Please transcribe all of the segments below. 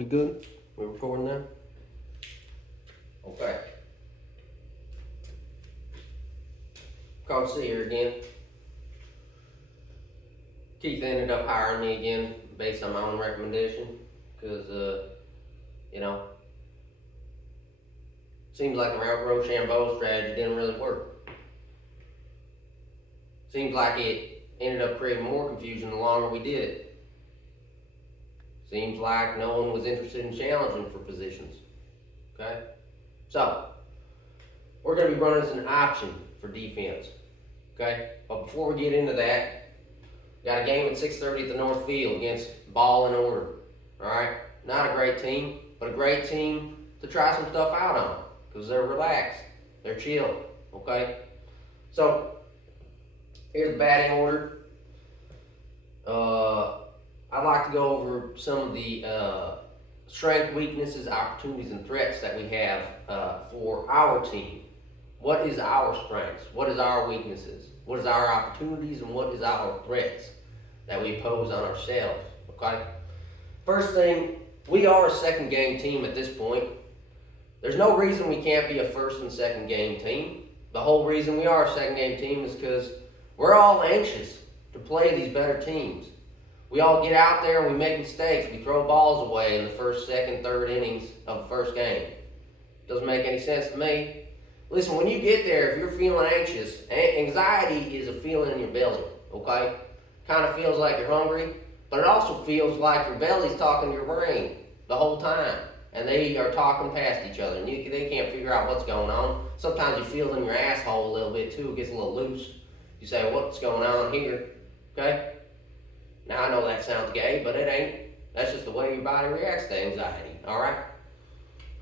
We good? We recording now? Okay. Coach C here again. Keith ended up hiring me again based on my own recommendation because, seems like the Rochambeau strategy didn't really work. Seems like it ended up creating more confusion the longer we did it. Seems like no one was interested in challenging for positions. Okay? So, we're going to be running as an option for defense. Okay? But before we get into that, got a game at 6:30 at the North Field against Ball and Order. Alright? Not a great team, but a great team to try some stuff out on. Because they're relaxed. They're chill. Okay? So, here's the batting order. I'd like to go over some of the strengths, weaknesses, opportunities, and threats that we have for our team. What is our strengths? What is our weaknesses? What is our opportunities? And what is our threats that we pose on ourselves? Okay? First thing, we are a second game team at this point. There's no reason we can't be a first and second game team. The whole reason we are a second game team is because we're all anxious to play these better teams. We all get out there and we make mistakes. We throw balls away in the first, second, third innings of the first game. Doesn't make any sense to me. Listen, when you get there, if you're feeling anxious, anxiety is a feeling in your belly, okay? Kind of feels like you're hungry, but it also feels like your belly's talking to your brain the whole time. And they are talking past each other, and they can't figure out what's going on. Sometimes you feel it in your asshole a little bit too. It gets a little loose. You say, what's going on here? Okay? Now, I know that sounds gay, but it ain't. That's just the way your body reacts to anxiety, all right?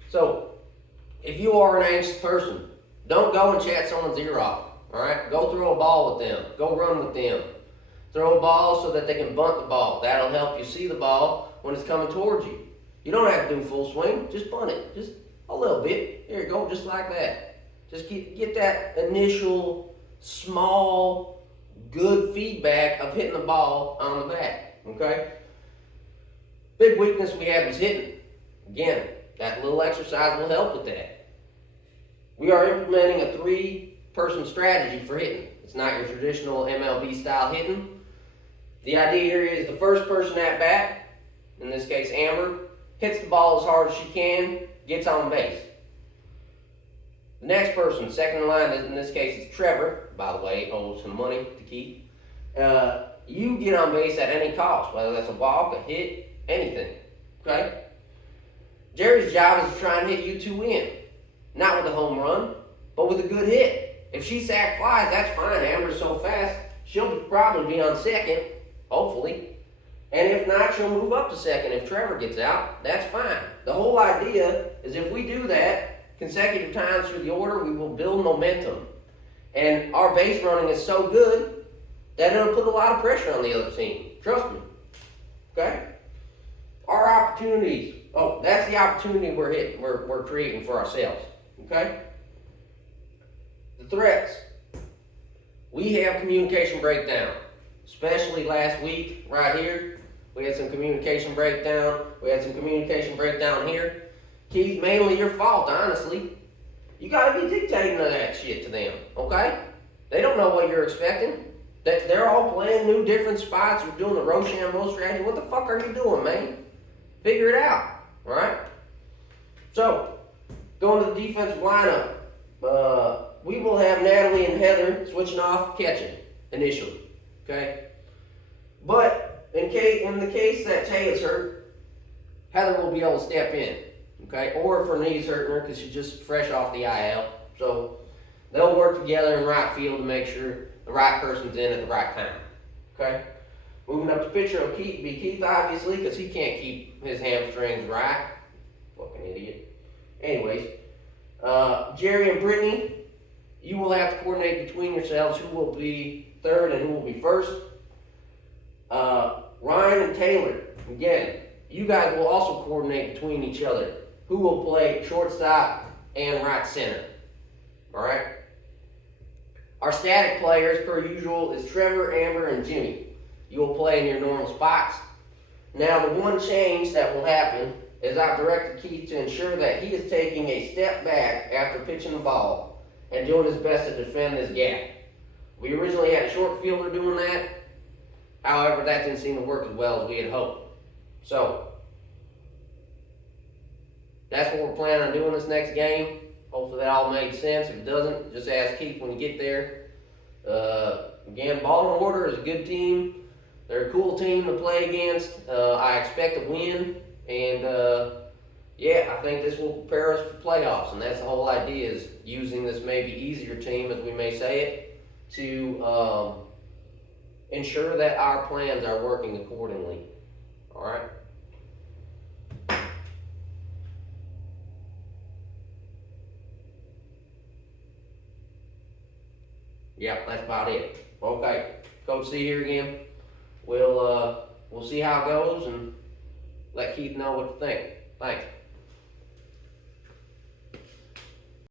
So, if you are an anxious person, don't go and chat someone's ear off, all right? Go throw a ball with them. Go run with them. Throw a ball so that they can bunt the ball. That'll help you see the ball when it's coming towards you. You don't have to do full swing. Just bunt it. Just a little bit. Here you go, just like that. Just get that initial, small, good feedback of hitting the ball on the bat, okay? Big weakness we have is hitting. Again, that little exercise will help with that. We are implementing a 3-person strategy for hitting. It's not your traditional MLB style hitting. The idea here is the first person at bat, in this case Amber, hits the ball as hard as she can, gets on base. The next person, second in line, in this case is Trevor, by the way, owes some money to Keith. You get on base at any cost, whether that's a walk, a hit, anything. Okay? Jerry's job is to try and hit you 2 in. Not with a home run, but with a good hit. If she sack flies, that's fine. Amber's so fast, she'll probably be on second, hopefully. And if not, she'll move up to second. If Trevor gets out, that's fine. The whole idea is if we do that consecutive times through the order, we will build momentum. And our base running is so good that it'll put a lot of pressure on the other team. Trust me. Okay? Our opportunities. Oh, that's the opportunity we're creating for ourselves. Okay? The threats. We have communication breakdown. Especially last week, right here. We had some communication breakdown. We had some communication breakdown here. Keith, mainly your fault, honestly. You gotta be dictating that shit to them, okay? They don't know what you're expecting. They're all playing new different spots. You're doing the Rochambeau strategy. What the fuck are you doing, man? Figure it out, alright? So, going to the defensive lineup. We will have Natalie and Heather switching off catching initially, okay? But in the case that Tay is hurt, Heather will be able to step in. Okay, or if her knee's hurting her because she's just fresh off the IL. So they'll work together in right field to make sure the right person's in at the right time. Okay? Moving up to pitcher will be Keith, obviously, because he can't keep his hamstrings right. Fucking idiot. Anyways, Jerry and Brittany, you will have to coordinate between yourselves who will be third and who will be first. Ryan and Taylor, again, you guys will also coordinate between each other. Who will play shortstop and right center. Alright? Our static players, per usual, is Trevor, Amber, and Jimmy. You will play in your normal spots. Now, the one change that will happen is I've directed Keith to ensure that he is taking a step back after pitching the ball and doing his best to defend this gap. We originally had a short fielder doing that. However, that didn't seem to work as well as we had hoped. So, that's what we're planning on doing this next game. Hopefully that all made sense. If it doesn't, just ask Keith when you get there. Again, Ball and Order is a good team. They're a cool team to play against. I expect a win. And yeah, I think this will prepare us for playoffs. And that's the whole idea, is using this maybe easier team, as we may say it, to ensure that our plans are working accordingly. All right? Yeah, that's about it. Okay, Coach C here again. We'll see how it goes and let Keith know what to think. Thanks.